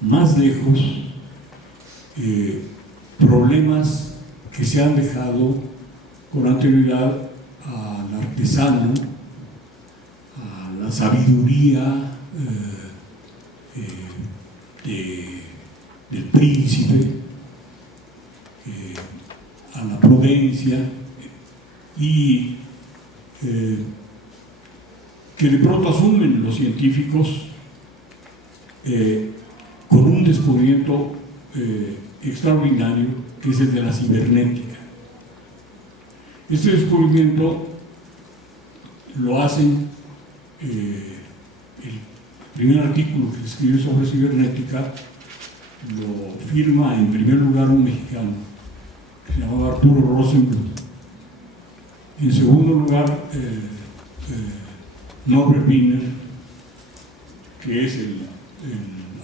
más lejos problemas que se han dejado con anterioridad al artesano, a la sabiduría del príncipe, a la prudencia, y que de pronto asumen los científicos con un descubrimiento extraordinario, que es el de la cibernética. Este descubrimiento lo hacen, el primer artículo que se escribe sobre cibernética lo firma en primer lugar un mexicano que se llamaba Arturo Rosenbluth. En segundo lugar, Norbert Wiener, que es el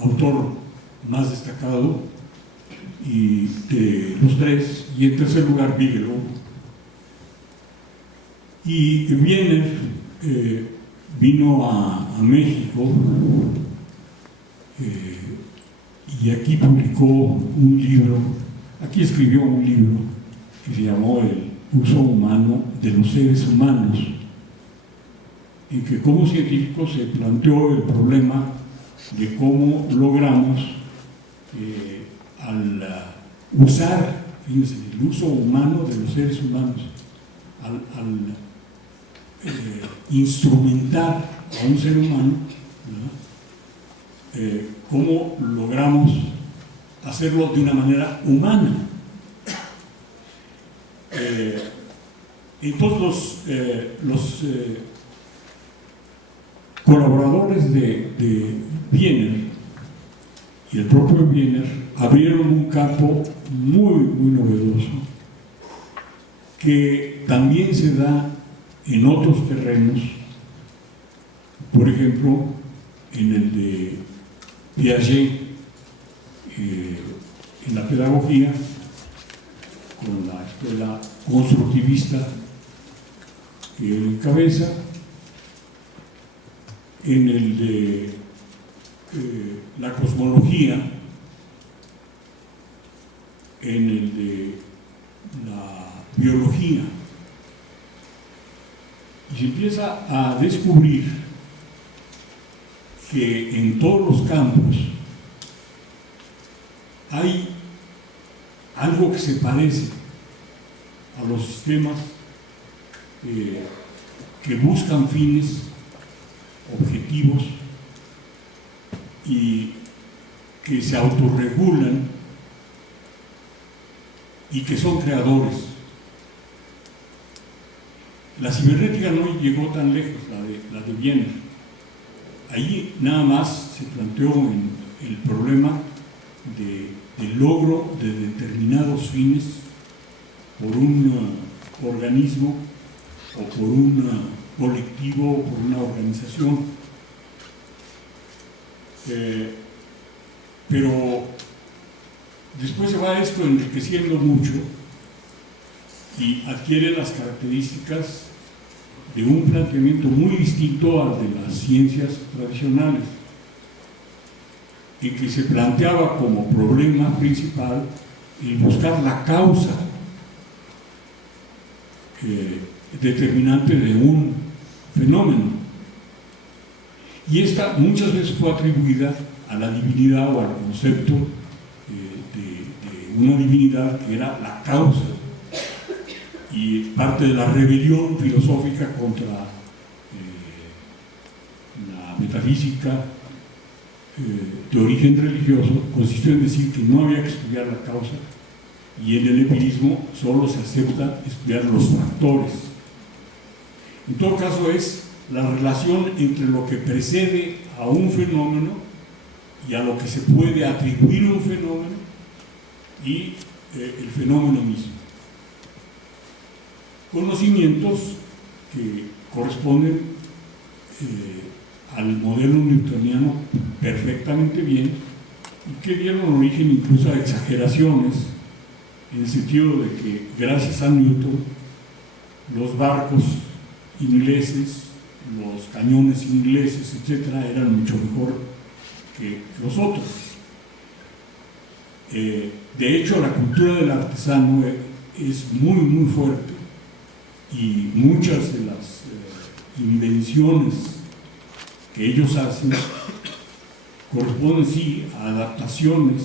autor más destacado y de los tres, y en tercer lugar Bigelow. Y Wiener vino a México y aquí publicó un libro, aquí escribió un libro que se llamó El uso humano de los seres humanos, en que como científico se planteó el problema de cómo logramos al usar, fíjense, el uso humano de los seres humanos, al instrumentar a un ser humano, cómo logramos hacerlo de una manera humana. Entonces los colaboradores de Wiener y el propio Wiener abrieron un campo muy novedoso que también se da en otros terrenos, por ejemplo en el de Piaget, en la pedagogía, con la escuela constructivista que él encabeza, en el de la cosmología, en el de la biología, y se empieza a descubrir que en todos los campos hay algo que se parece a los sistemas que buscan fines, objetivos, y que se autorregulan y que son creadores. La cibernética no llegó tan lejos, la de Wiener. Ahí nada más se planteó el problema del logro de determinados fines por un organismo o por un colectivo o por una organización. Pero después se va esto enriqueciendo mucho y adquiere las características de un planteamiento muy distinto al de las ciencias tradicionales, en que se planteaba como problema principal el buscar la causa determinante de un fenómeno. Y esta muchas veces fue atribuida a la divinidad o al concepto de una divinidad que era la causa, y parte de la rebelión filosófica contra la metafísica de origen religioso consistió en decir que no había que estudiar la causa, y en el empirismo solo se acepta estudiar los factores. En todo caso es la relación entre lo que precede a un fenómeno y a lo que se puede atribuir a un fenómeno y el fenómeno mismo. Conocimientos que corresponden al modelo newtoniano perfectamente bien y que dieron origen incluso a exageraciones, en el sentido de que gracias a Newton los barcos ingleses, los cañones ingleses, etcétera, eran mucho mejor que los otros. De hecho, la cultura del artesano es muy, muy fuerte y muchas de las invenciones que ellos hacen corresponden sí a adaptaciones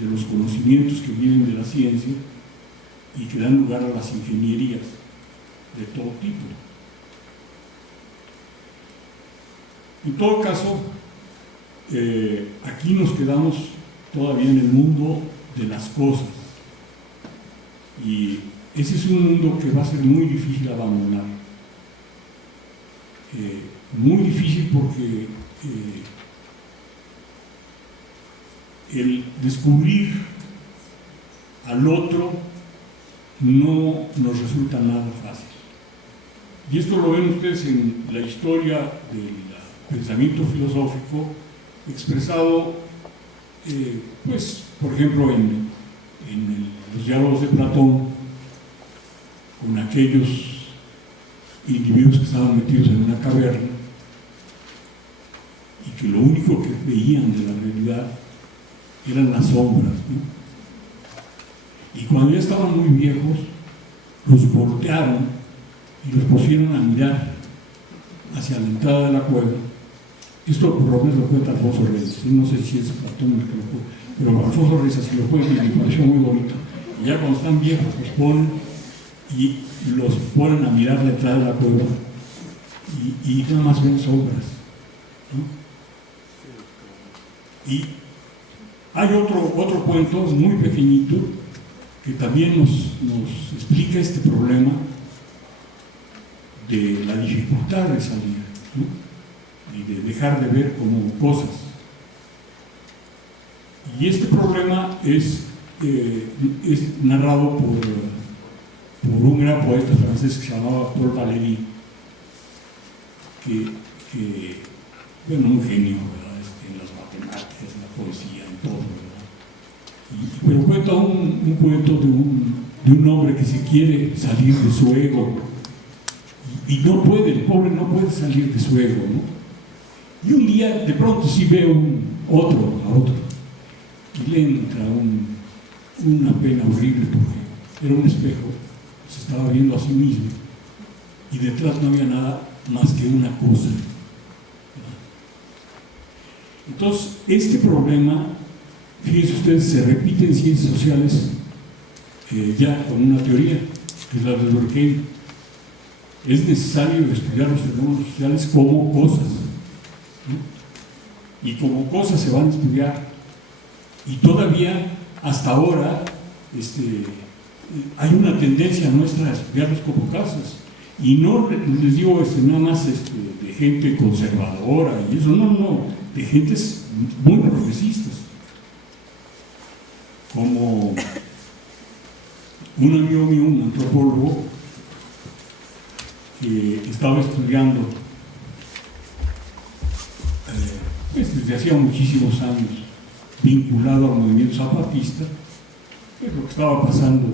de los conocimientos que vienen de la ciencia y que dan lugar a las ingenierías de todo tipo. En todo caso, aquí nos quedamos todavía en el mundo de las cosas, y ese es un mundo que va a ser muy difícil abandonar, muy difícil porque el descubrir al otro no nos resulta nada fácil. Y esto lo ven ustedes en la historia del pensamiento filosófico expresado, pues, por ejemplo, en los diálogos de Platón, con aquellos individuos que estaban metidos en una caverna y que lo único que veían de la realidad eran las sombras, ¿no? Y cuando ya estaban muy viejos, los voltearon y los pusieron a mirar hacia la entrada de la cueva. Esto por lo menos lo cuenta Alfonso Reyes, no sé si es Platón el que lo cuenta, pero Alfonso Reyes así lo cuenta y me pareció muy bonito. Y ya cuando están viejos los ponen y los ponen a mirar la entrada de la cueva y nada más ven sombras, ¿no? Y hay otro cuento muy pequeñito que también nos explica este problema de la dificultad de salir, ¿no? Y de dejar de ver como cosas. Y este problema es narrado por un gran poeta francés que se llamaba Paul Valéry, que bueno, un genio, ¿verdad? En las matemáticas, en la poesía, en todo, ¿verdad? Pero cuenta un cuento de un hombre que se quiere salir de su ego y no puede, el pobre no puede salir de su ego, ¿no? Y un día de pronto sí ve a otro y le entra una pena horrible porque era un espejo, se estaba viendo a sí mismo y detrás no había nada más que una cosa. Entonces, este problema, fíjense ustedes, se repite en ciencias sociales ya con una teoría, que es la de Durkheim. Es necesario estudiar los fenómenos sociales como cosas, ¿no? Y como cosas se van a estudiar. Y todavía, hasta ahora, hay una tendencia nuestra a estudiarlos como cosas. Y no les digo nada más de gente conservadora y eso, no, de gentes muy progresistas. Como un amigo mío, un antropólogo, que estaba estudiando pues desde hacía muchísimos años, vinculado al movimiento zapatista, pues lo que estaba pasando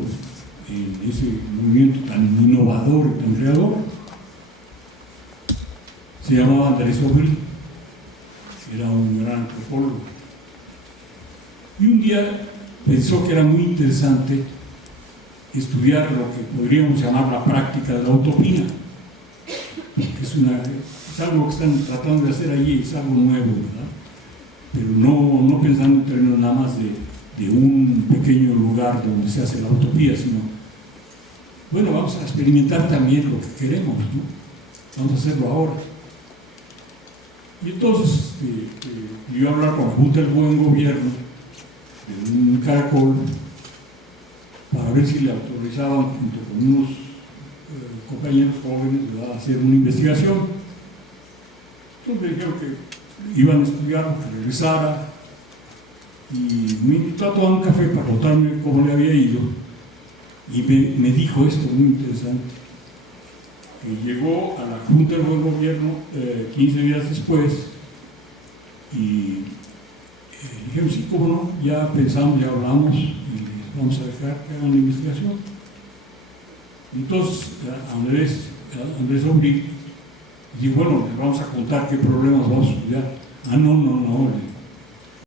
en ese movimiento tan innovador y tan creador. Se llamaba Andrés Aubry, era un gran antropólogo, y un día pensó que era muy interesante estudiar lo que podríamos llamar la práctica de la utopía, que es algo que están tratando de hacer allí, es algo nuevo, ¿verdad? Pero no pensando en términos nada más de un pequeño lugar donde se hace la utopía, sino, bueno, vamos a experimentar también lo que queremos, ¿no? Vamos a hacerlo ahora. Y entonces iba a hablar con la Junta del Buen Gobierno de un caracol para ver si le autorizaban, junto con unos compañeros jóvenes, ¿verdad?, a hacer una investigación. Entonces me dijeron que iban a estudiar, que regresara, y me invitó a tomar un café para contarme cómo le había ido, y me dijo esto muy interesante, que llegó a la Junta del Buen Gobierno 15 días después, y dijeron, sí, cómo no, ya pensamos, ya hablamos, y vamos a dejar que hagan la investigación. Entonces Andrés Aubry dijo, bueno, les vamos a contar qué problemas vamos a estudiar. No,